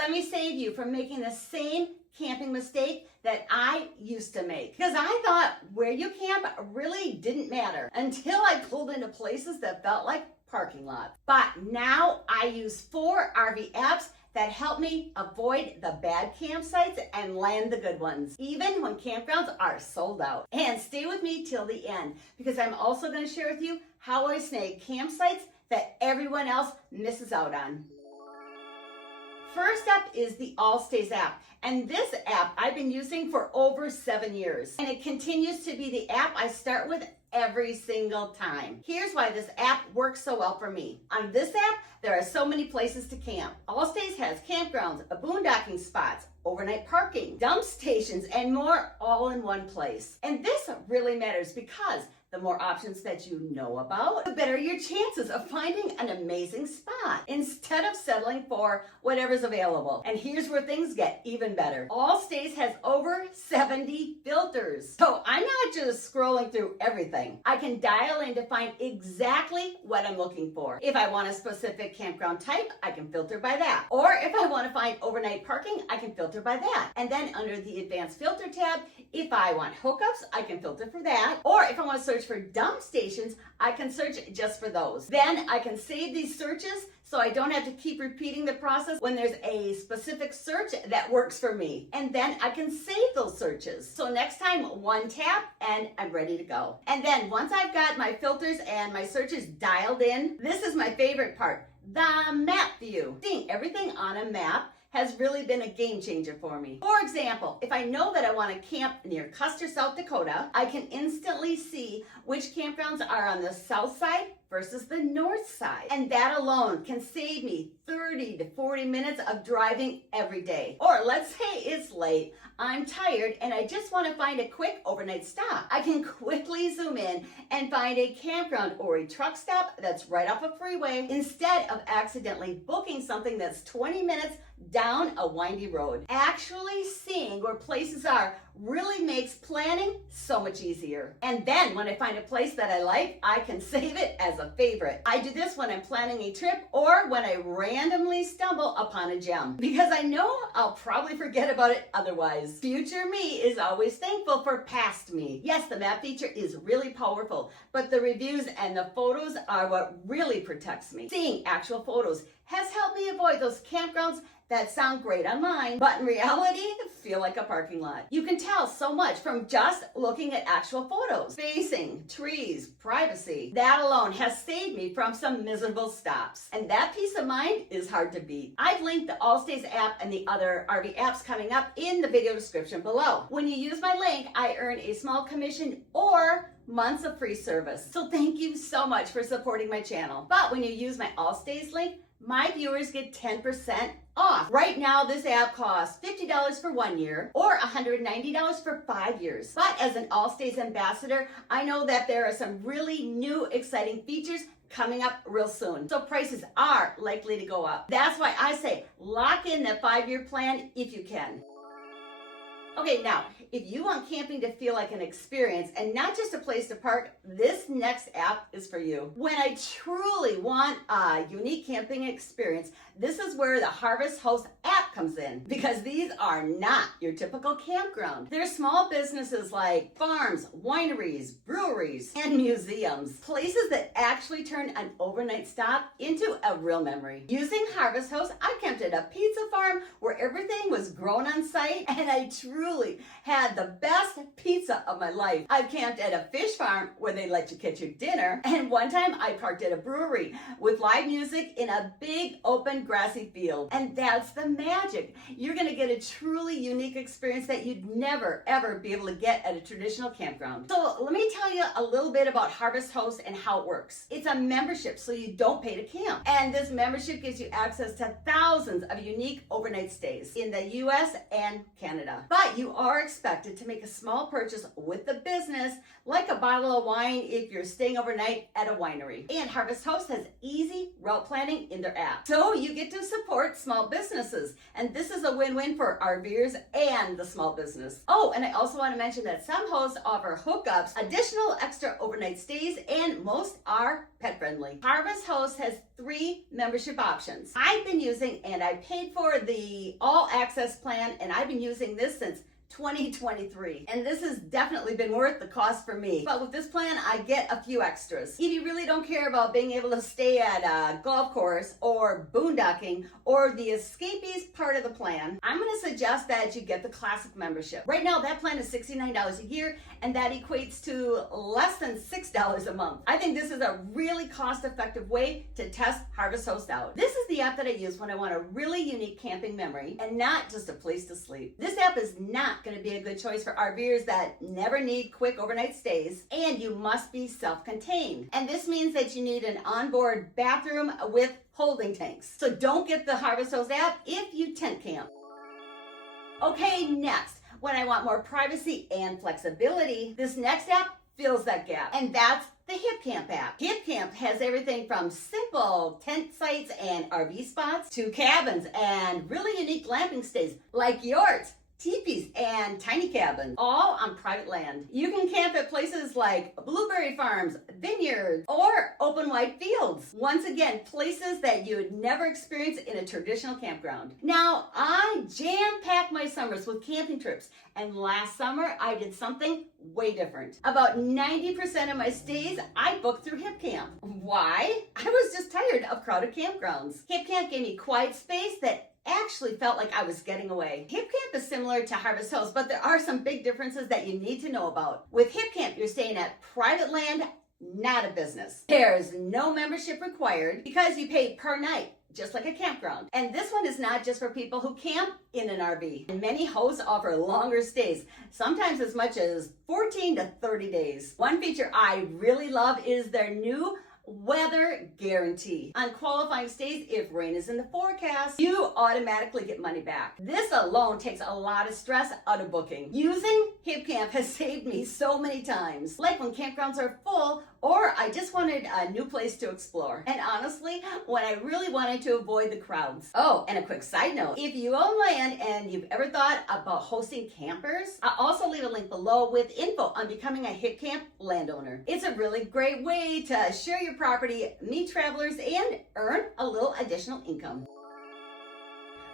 let me save you from making the same camping mistake that I used to make. Because I thought where you camp really didn't matter until I pulled into places that felt like parking lots. But now I use 4 RV apps that help me avoid the bad campsites and land the good ones, even when campgrounds are sold out. And stay with me till the end, because I'm also going to share with you how I snag campsites that everyone else misses out on. First up is the Allstays app. And this app I've been using for over 7 years. And it continues to be the app I start with every single time. Here's why this app works so well for me. On this app, there are so many places to camp. Allstays has campgrounds, boondocking spots, overnight parking, dump stations, and more all in one place. And this really matters because the more options that you know about, the better your chances of finding an amazing spot instead of settling for whatever's available. And here's where things get even better. Allstays has over 70 filters. So I'm not just scrolling through everything. I can dial in to find exactly what I'm looking for. If I want a specific campground type, I can filter by that. Or if I want to find overnight parking, I can filter by that. And then under the advanced filter tab, if I want hookups, I can filter for that. Or if I want to search for dump stations, I can search just for those. Then I can save these searches so I don't have to keep repeating the process when there's a specific search that works for me. And then I can save those searches. So next time, one tap and I'm ready to go. And then once I've got my filters and my searches dialed in, this is my favorite part, the map view. Seeing everything on a map has really been a game changer for me. For example, if I know that I want to camp near Custer, South Dakota, I can instantly see which campgrounds are on the south side versus the north side. And that alone can save me 30 to 40 minutes of driving every day. Or let's say it's late, I'm tired, and I just want to find a quick overnight stop. I can quickly zoom in and find a campground or a truck stop that's right off a freeway instead of accidentally booking something that's 20 minutes down a windy road. Actually seeing where places are really makes planning so much easier. And then when I find a place that I like, I can save it as a favorite. I do this when I'm planning a trip or when I randomly stumble upon a gem, because I know I'll probably forget about it otherwise. Future me is always thankful for past me. Yes, the map feature is really powerful, but the reviews and the photos are what really protects me. Seeing actual photos has helped me avoid those campgrounds that sound great online, but in reality, feel like a parking lot. You can tell so much from just looking at actual photos. Spacing, trees, privacy. That alone has saved me from some miserable stops. And that peace of mind is hard to beat. I've linked the Allstays app and the other RV apps coming up in the video description below. When you use my link, I earn a small commission or months of free service. So thank you so much for supporting my channel. But when you use my Allstays link, my viewers get 10% off. Right now, this app costs $50 for 1 year or $190 for 5 years. But as an Allstays ambassador, I know that there are some really new, exciting features coming up real soon. So prices are likely to go up. That's why I say lock in that 5-year plan if you can. Okay, now, if you want camping to feel like an experience and not just a place to park, this next app is for you. When I truly want a unique camping experience, this is where the Harvest Host app comes in, because these are not your typical campground. They're small businesses like farms, wineries, breweries, and museums. Places that actually turn an overnight stop into a real memory. Using Harvest Host, I camped at a pizza farm where everything was grown on site, and I truly had the best pizza of my life. I've camped at a fish farm where they let you catch your dinner, and one time I parked at a brewery with live music in a big open grassy field. And that's the magic. You're gonna get a truly unique experience that you'd never ever be able to get at a traditional campground. So let me tell you a little bit about Harvest Host and how it works. It's a membership, so you don't pay to camp. And this membership gives you access to thousands of unique overnight stays in the US and Canada. But you are expected to make a small purchase with the business, like a bottle of wine if you're staying overnight at a winery. And Harvest Host has easy route planning in their app. So you get to support small businesses And this is a win-win for RVers and the small business. Oh, and I also want to mention that some hosts offer hookups, additional extra overnight stays, and most are pet friendly. Harvest Host has 3 membership options. I've been using, and I paid for the all access plan, and I've been using this since 2023, and this has definitely been worth the cost for me. But with this plan, I get a few extras. If you really don't care about being able to stay at a golf course or boondocking or the escapees part of the plan, I'm going to suggest that you get the classic membership. Right now, that plan is $69 a year, and that equates to less than $6 a month. I think this is a really cost-effective way to test Harvest Host out. This is the app that I use when I want a really unique camping memory and not just a place to sleep. This app is not going to be a good choice for RVers that never need quick overnight stays, and you must be self-contained. And this means that you need an onboard bathroom with holding tanks. So don't get the Harvest Host app if you tent camp. Okay, next, when I want more privacy and flexibility, this next app fills that gap, and that's the Hipcamp app. Hipcamp has everything from simple tent sites and RV spots to cabins and really unique glamping stays like yurts, teepees, and tiny cabins, all on private land. You can camp at places like blueberry farms, vineyards, or open wide fields. Once again, places that you would never experience in a traditional campground. Now, I jam-pack my summers with camping trips, and last summer I did something way different. About 90% of my stays I booked through Hipcamp. Why? I was just tired of crowded campgrounds. Hipcamp gave me quiet space that actually felt like I was getting away. Hipcamp is similar to Harvest Host, but there are some big differences that you need to know about. With Hipcamp, you're staying at private land, not a business. There's no membership required because you pay per night, just like a campground. And this one is not just for people who camp in an RV. And many hosts offer longer stays, sometimes as much as 14 to 30 days. One feature I really love is their new weather guarantee. On qualifying stays, if rain is in the forecast, you automatically get money back. This alone takes a lot of stress out of booking. Using Hipcamp has saved me so many times, like when campgrounds are full or I just wanted a new place to explore. And honestly, when I really wanted to avoid the crowds. Oh, and a quick side note, if you own land and you've ever thought about hosting campers, I'll also leave a link below with info on becoming a Hipcamp landowner. It's a really great way to share your property, meet travelers, and earn a little additional income.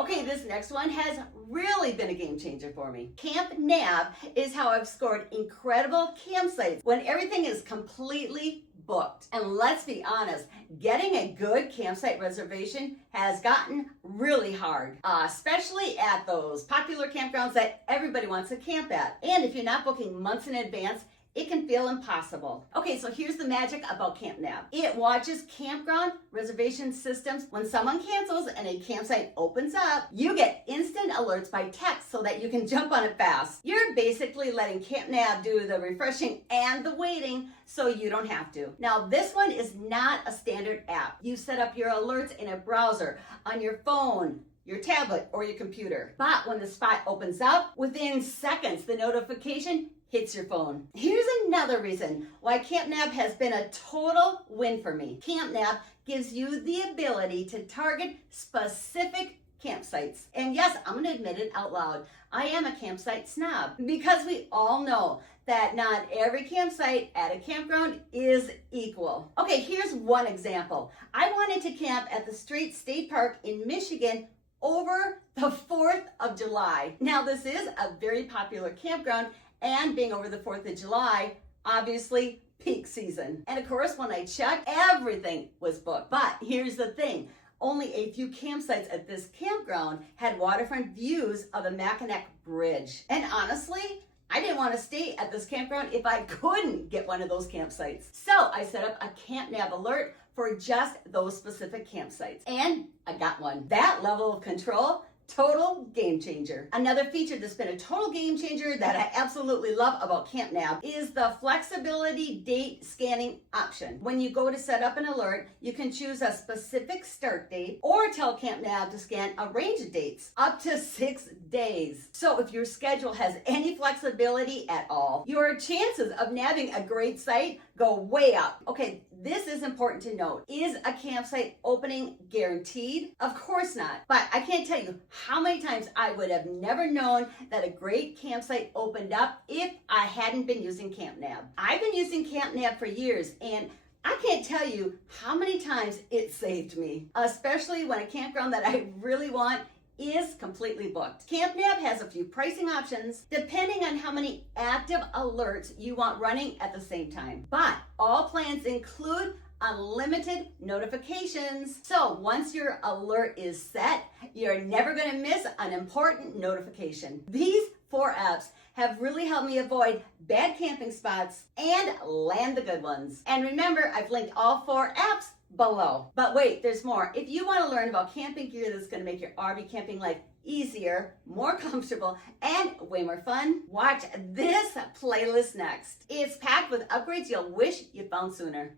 Okay, this next one has really been a game changer for me. Campnab is how I've scored incredible campsites when everything is completely booked. And let's be honest, getting a good campsite reservation has gotten really hard, especially at those popular campgrounds that everybody wants to camp at. And if you're not booking months in advance, it can feel impossible. Okay, so here's the magic about Campnab. It watches campground reservation systems. When someone cancels and a campsite opens up, you get instant alerts by text so that you can jump on it fast. You're basically letting Campnab do the refreshing and the waiting so you don't have to. Now, this one is not a standard app. You set up your alerts in a browser, on your phone, your tablet, or your computer. But when the spot opens up, within seconds, the notification hits your phone. Here's another reason why Campnab has been a total win for me. Campnab gives you the ability to target specific campsites. And yes, I'm gonna admit it out loud. I am a campsite snob because we all know that not every campsite at a campground is equal. Okay, here's one example. I wanted to camp at the Strait State Park in Michigan over the 4th of July. Now, this is a very popular campground, and being over the 4th of July, obviously peak season. And of course, when I checked, everything was booked. But here's the thing, only a few campsites at this campground had waterfront views of the Mackinac Bridge. And honestly, I didn't want to stay at this campground if I couldn't get one of those campsites. So I set up a Campnab alert for just those specific campsites. And I got one. That level of control, total game changer. Another feature that's been a total game changer that I absolutely love about Campnab is the flexibility date scanning option. When you go to set up an alert, you can choose a specific start date or tell Campnab to scan a range of dates, up to 6 days. So if your schedule has any flexibility at all, your chances of nabbing a great site go way up. Okay, this is important to note. Is a campsite opening guaranteed? Of course not. But I can't tell you how many times I would have never known that a great campsite opened up if I hadn't been using Campnab. I've been using Campnab for years, and I can't tell you how many times it saved me, especially when a campground that I really want is completely booked. Campnab has a few pricing options depending on how many active alerts you want running at the same time. But all plans include unlimited notifications. So once your alert is set, you're never going to miss an important notification. These 4 apps have really helped me avoid bad camping spots and land the good ones. And remember, I've linked all 4 apps below. But wait, there's more. If you want to learn about camping gear that's going to make your RV camping life easier, more comfortable, and way more fun, watch this playlist next. It's packed with upgrades you'll wish you found sooner.